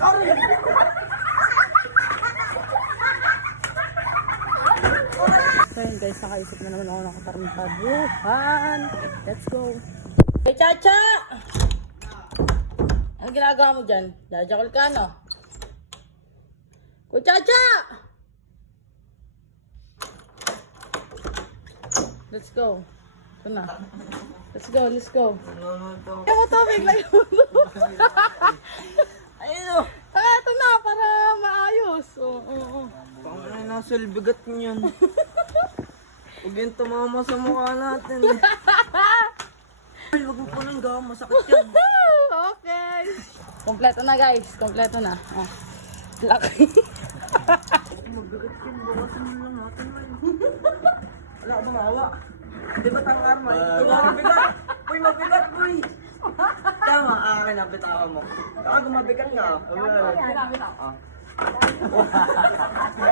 So yun guys, nakaisip na naman ako nakataruntaduhan. Let's go. Hey, Chacha! Ano ginagawa mo dyan? Jajakol ka, no? Kuya Chacha! Let's go. Ito na. Let's go, let's go. Lagyan mo tubig, lagyan mo tubig. Ayun o. Ah, ito na, para maayos. Oo, oo, oo. Nasa bigat niyan. Huwag yung tumama sa mukha natin. Ay, huwag mo po nang gawa, masakit yan. okay. Kompleto na guys, kompleto na. Oh. Laki. Mabigat yan, bawasan mo lang natin. Wala ka bang awa? Di ba tangkar man? Ito nga mabigat. Uy, mabigat, uy. Tama, akin na, bitawan mo. Baka gumabigat nga. Ah. Gawa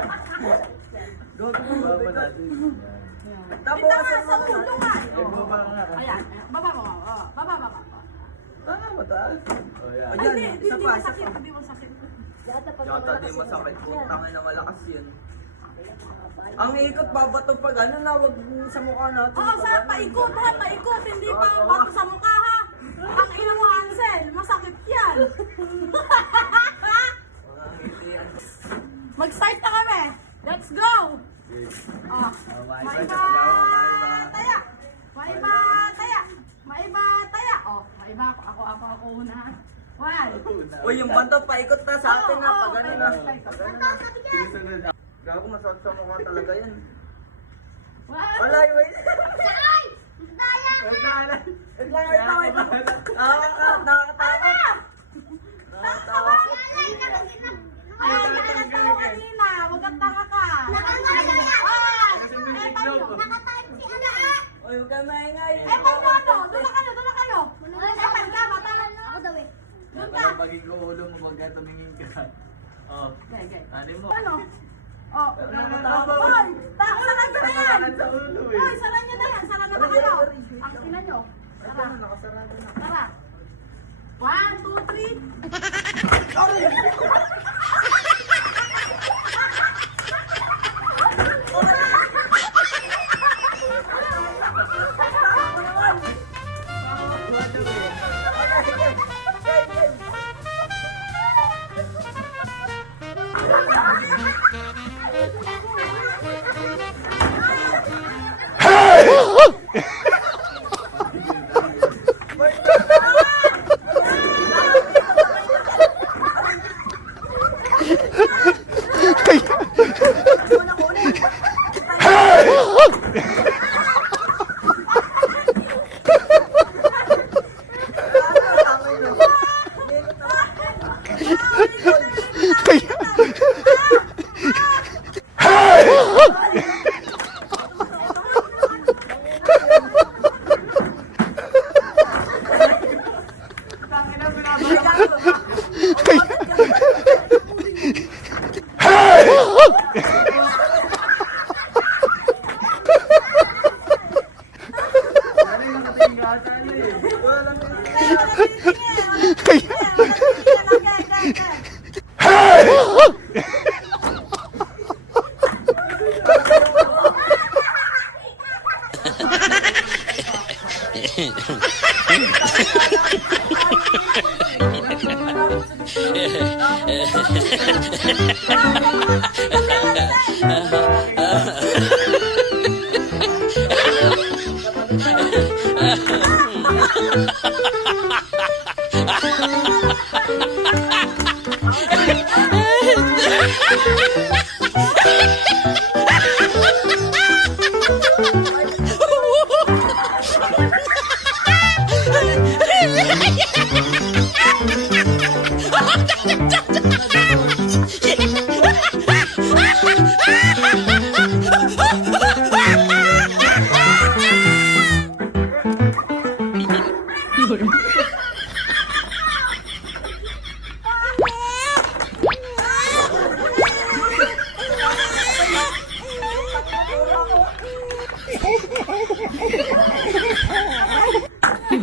ko mabigat. Tapos, sa ulo nga. Ayan, baba mo. Oh, baba, baba. Tama, mataas. Oh, Ayan, isa pa, isa pa. Hindi mo sakit. Yata di masakit. Putang na malakas yun. Ang ikot babato pag ano na, wag sa mukha natin. Oo, sa paikot ha, paikot. Hindi pa bato sa mukha ha. Ang ina mo, Ansel. Masakit yan. Mag-start na kami. Let's go. Oh, maiba taya. Maiba taya. Maiba taya. Oh, maiba ako. Ako, ako, ako una. One. Uy, yung banto paikot na sa atin na, pag ano na. Gago, masakit sa mukha talaga yan. Wala, wait. Wait lang, wait lang. Wait lang, wait lang. Nakaka- Nakakatakot. Nakakatakot. Ay, nakatawa kanina. Huwag kang taka ka. Ay, eh, tayo. Uy, huwag ka maingay. Eh, paano ano? Doon na kayo, doon na kayo. Eh, pagka, bata. Ko ulo mo pagka tumingin ka. Oh, Okay, okay. ano mo? Ano? Oh, Nakakatakot. Oy, tako na lang na yan. Sa ulo eh. Oy, Yeah.